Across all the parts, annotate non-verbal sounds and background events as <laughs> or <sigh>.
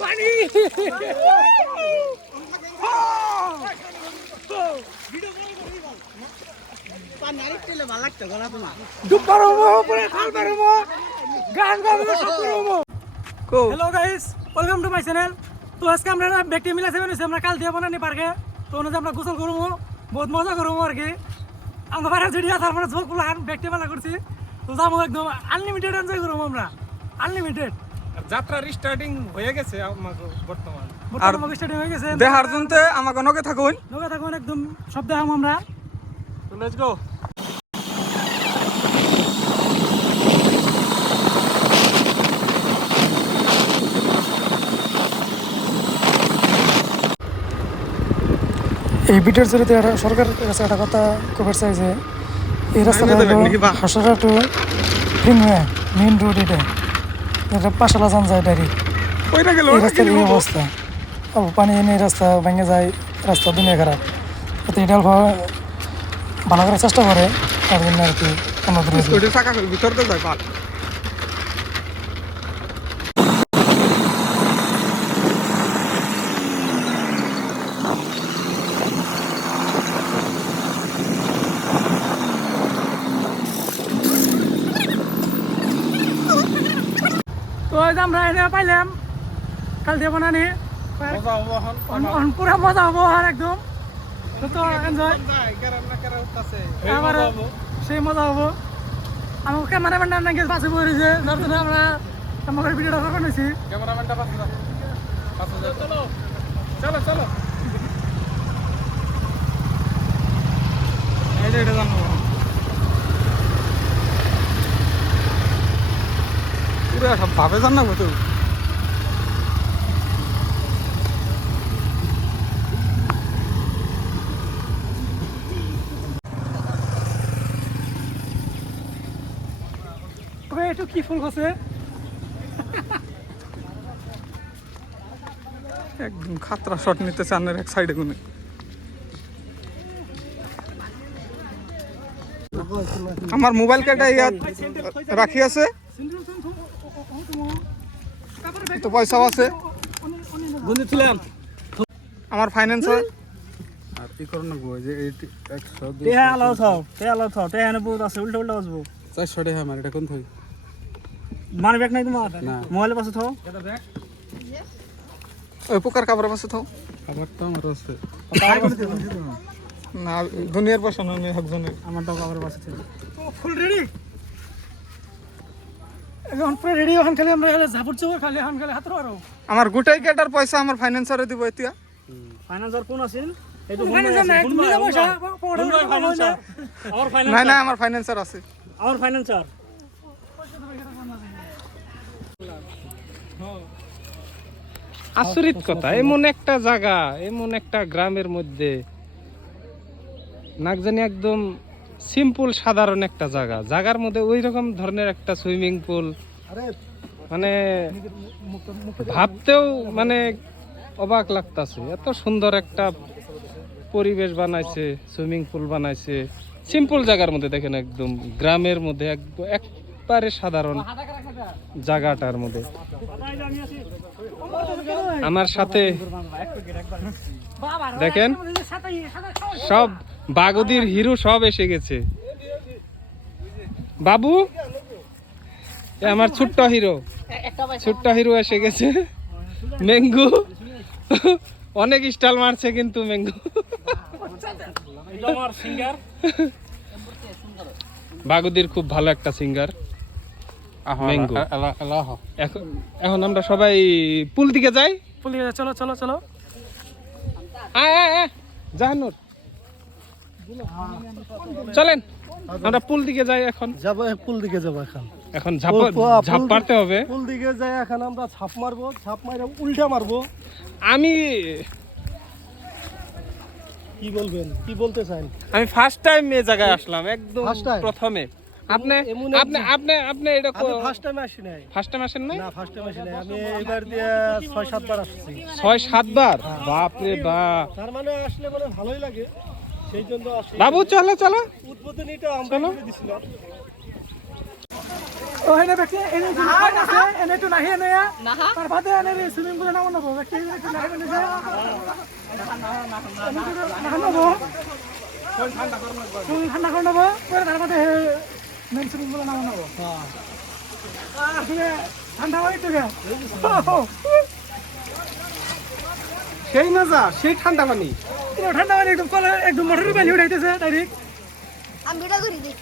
পানি ডুব পারব পরে খাল পারব গান গাবো সব করব hello guys welcome to my channel তো আজকে আমরা ব্যক্তি মিলে সেভেন আমরা কাল দিয়ে বানানি পার্কে। তো অনুযায়ী আমরা গোসল করব, বহুত মজা করব আর কি। আমরা বাইরে জড়িয়ে তারপরে ঝোঁক ব্যক্তি করছি। তো যাব একদম আনলিমিটেড এনজয় করব আমরা। আনলিমিটেড যাত্রা রিস্টার্টিং হয়ে গেছে আমাকে বর্তমান। বর্তমান স্টাডিয়াম হয়ে গেছে। দেহার আমাকে নকে থাকুন নৌকা থাকুন একদম সব দেখাম আমরা। লেটস গো এই ভিডিওর জরিতে একটা সরকারের কাছে একটা কথা কভার চাইছে এই রাস্তাটা হাসরা টু মেইন রোড এটা। এটা পাশালা যান যায় ডাইরেক্ট। কইরা গেল রাস্তার এই অবস্থা। অল্প পানি এনে রাস্তা ভেঙে যায় রাস্তা দুনিয়া খারাপ। তো এটা অল্প ভালো করার চেষ্টা করে তার জন্য আর কি আমাদের এই যে- ওইটা চাকা ভিতর তো যায় পাল তো এই যে আমরা এনে পাইলাম। কাল দিয়ে বানানি পুরা মজা হব আর একদম। সেই মজা হব। আমার ক্যামেরাম্যান নাকি পাশে পড়েছে যার জন্য আমরা আমাদের ভিডিওটা করে নিয়েছি ক্যামেরাম্যানটা পাশে চলো চলো। চলো এই যে এটা জানো। পুরো ভাবে জান না তো একটু কি ফুল গছে একদম খাতরা শট নিতে চানের এক সাইডে গুনে আমার মোবাইল কাটা ইয়াত রাখি আছে? তো পয়সাও আছে। আমার ফাইন্যান্সার আর কি করো গো যে এইটি একশো টেহা আলাও থাও টেহা আলাও থাও টেহা এনে বহুত আছে উল্টা উল্টা বাজবো। চারশো টাকা আমার এটা কোন থাকি? মানি ব্যাগ নাই তোমার? না। মোবাইলের পাশে থাও। ওই পোকার কাপড় পাশে থাও। আবার তো আমার আছে। না দুনিয়ার পয়সা নয় মেয়ে একজনের। আমার টাকা আমার পাশে ছিল। ফুল রেডি এখন পুরো রেডি এখন খালি আমরা খালি ঝাপড় চোপড় খালি এখন খালি হাতের আরও আমার গোটাই কেটার পয়সা আমার ফাইন্যান্সারে দিব এতিয়া। ফাইনান্সার কোন আছিল? ফাইন্যান্সার নাই নাই আমার ফাইন্যান্সার আছে। আমার ফাইনান্সার আচরিত কথা এমন একটা জায়গা এমন একটা গ্রামের মধ্যে। নাক জানি একদম সিম্পল সাধারণ একটা জায়গা। জায়গার মধ্যে ওই রকম ধরনের একটা সুইমিং পুল। মানে ভাবতেও মানে অবাক লাগতাছে। এত সুন্দর একটা পরিবেশ বানাইছে সুইমিং পুল বানাইছে। সিম্পল জায়গার মধ্যে দেখেন একদম গ্রামের মধ্যে একদম একবারে সাধারণ জায়গাটার মধ্যে। আমার সাথে দেখেন, সব বাগদির হিরো সব এসে গেছে। বাবু আমার ছোট্ট হিরো ছোট্ট হিরো এসে গেছে। মেঙ্গু অনেক স্টাইল মারছে কিন্তু মেঙ্গু বাগদির খুব ভালো একটা সিঙ্গার। ম্যাঙ্গো। এখন এখন আমরা সবাই পুল দিকে যাই। পুলিশ চলো চলো চলো। আয় আয় আয়। জাহানুর। চলেন। আমরা পুল দিকে যাই এখন। যাব পুল দিকে যাব এখন। এখন ঝাপ পুল- পুল- ঝাপ পারতে হবে। পুল দিকে যাই এখন আমরা ছাপ মারবো ছাপ মারে উল্টা মারবো। আমি কি বলবেন? কি বলতে চান? আমি ফার্স্ট টাইম এই জায়গায় আসলাম একদম প্রথমে। আপনি আপনি আপনি আপনি এটা আমি ফার্স্ট টাইম আসি নাই ফার্স্ট টাইম আসেন নাই না ফার্স্ট টাইম আসি নাই আমি এবার দিয়ে ছয় সাতবার আসছি ছয় সাতবার বাপ রে বাপ তার মানে আসলে মানে ভালোই লাগে সেই জন্য আসি বাবু চলো চলো উদ্বোধনীটা আমরা করে দিছিলাম ও এনে ব্যক্তি এনে সুইমিং পুল আছে এনে নাহি এনে তার বাদে এনে সুইমিং পুলে নামো নেব ব্যক্তি নাহি এনে ঠান্ডা করে নেব পরে তার বাদে মেন সুইমিং পুলে নামো আর ঠান্ডা হয় গে সেই মজা সেই ঠান্ডা পানি। পুরো ঠান্ডা মানে একদম কলে একদম মোটরের পানি উঠাইতেছে ডাইরেক্ট আমি ভিডিও করি দিই।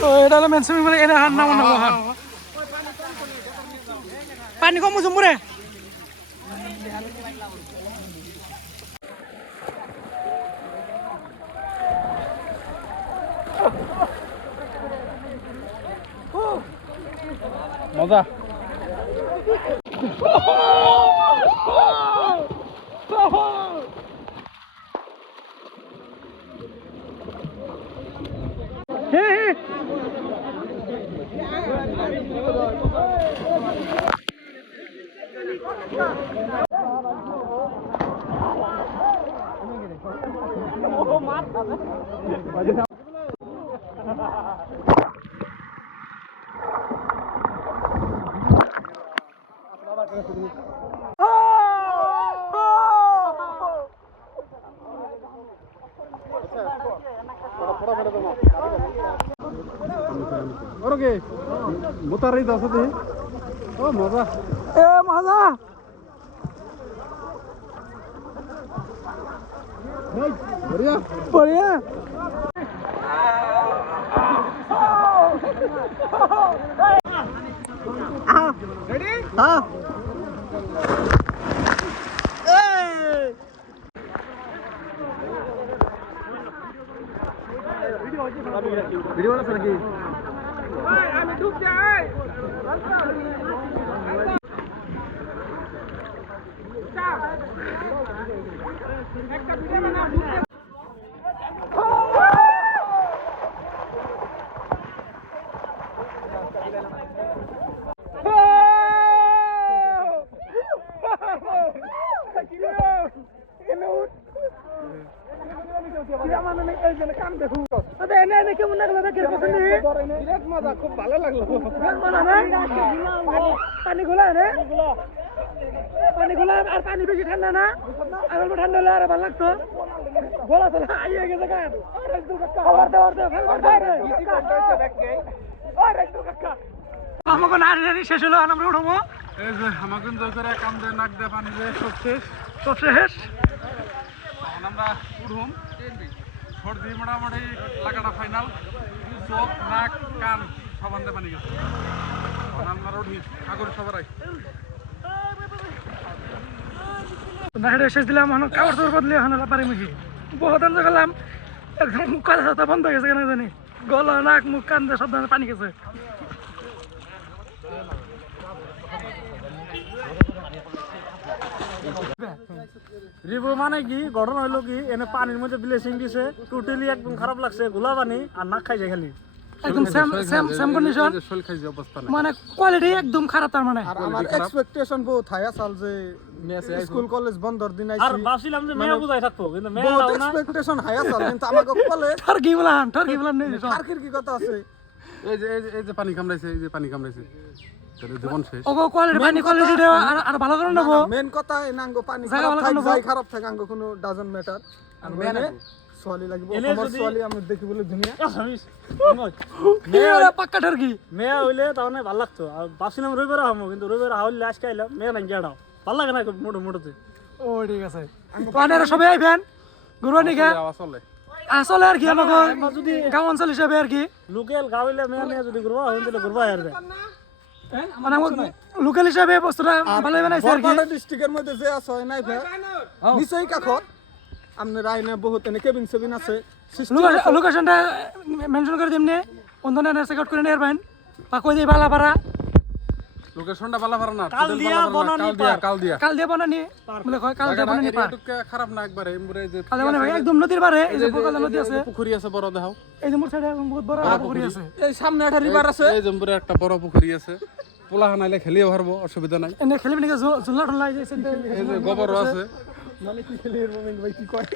তো এটা হলো মেন সুইমিং পুলে এনে হান নামো নেব হান পানি কম মুসুম মুরে মজা। মোতারই দশ দিন ও মজা। এ মজা। বঢ়িয়া বঢ়িয়া ভিডিও বানাচ্ছ নাকি এনে এনে কেমন লাগল দেখে বিরাট মজা খুব ভালো লাগল পানি খোলা রে পানি খোলা আর পানি বেশি ঠান্ডা না। আর অল্প ঠান্ডা হলে আর ভালো লাগতো। গোলা তোলা আইয়ে গেছে গান খাবার দাবার আমাকে শেষ হলো আর আমরা উঠবো। এই যে আমাকে করে কাম দিয়ে নাক দিয়ে পানি দিয়ে সব শেষ। সব শেষ। এখন আমরা উঠুম সর্দি মোটামুটি লাগাটা ফাইনাল চোখ নাক কান সব আনতে পানি গেছে। এখন আমরা উঠি সাগর সবাই নারী শেষ দিলাম এখন কাপড় চোর বদলে এখন পারি মুখি। বহুত আনন্দ গেলাম, একদম কথা সাথে বন্ধ হয়ে গেছে, কেন জানি। গলা, নাক, মুখ, কান দিয়ে সব পানি গেছে রিভিউ মানে কি? ঘটনা হইল কি? এনে পানির মধ্যে ব্লিচিং দিছে, টোটালি একদম খারাপ লাগছে গোলা পানি, আর নাক খাইছে খালি। একদম সেম সেম সেম কন্ডিশন মানে কোয়ালিটি একদম খারাপ তার মানে। আর আমার এক্সপেকটেশন বহুত হাই আসাল যে স্কুল কলেজ বন্ধর দিন আর আইছি। ভাবছিলাম যে মেয়ে বুঝাই থাকব কিন্তু মেয়ে না। এক্সপেকটেশন হাই আসাল। কিন্তু আমাকে কলেজ <laughs> ঠরকি বলান ঠরকি বলান নেই আর কি কথা আছে? এই যে এই যে- পানি কামড়াইছে এই যে পানি কামড়াইছে। তাহলে জীবন শেষ। ওগো কোয়ালিটি পানি কোয়ালিটি আর আর ভালো করে নেব। মেন কথা এই নাঙ্গো পানি খারাপ থাক যাই খারাপ থাক আঙ্গো কোনো ডাজন্ট ম্যাটার আর মেনে লাগবে আমি বলে দুনিয়া। কি পাক্কা মেয়ে ভালো লাগতো। কিন্তু মেয়ে ভালো লাগে মোটো মোটোতে। ঠিক আছে। চলে। আসলে আর আমাকে। যদি গাঁও অঞ্চল হিসাবে আর কি। লোকেল গাঁও হইলে মেয়ে যদি ঘুরবা হয় তাহলে ঘুরবা আর মানে লোকাল হিসাবে বস্তুটা ভালো বানাইছে আর কি। ডিস্ট্রিক্টের মধ্যে যে আছে নাই ভাই? নিচেই কাখত আপনার আইনে বহুত এনে কেবিন সেবিন আছে। লোকেশনটা মেনশন করে দিমনে। অন্ধনে চেক আউট করে নিয়ে পাইন বা কই দিই বালা পারা লোকেশনটা ভালো পারে না কাল দিয়া বনানী কাল দিয়া কাল দিয়া। কাল দিয়ে বানানি। বলে কয় কাল দিয়ে বানানি পার খারাপ না একবারে এমবুরে যে কাল দিয়ে বানানি একদম নদীর পারে এই যে বকালা নদী আছে। পুকুরি আছে বড় দেখাও এই যে মোর সাইডে বহুত বড় পুকুরি আছে। এই সামনে একটা রিভার আছে। এই জম্বুরে একটা বড় পুকুরি আছে। পোলা হানাইলে খেলিয়ে পারব অসুবিধা নাই। এনে খেলিবি নাকি? ঝুলনা টুলনা এই যে এই যে গোবরও আছে মানে কি খেলে এর মোমেন্ট ভাই কি কয়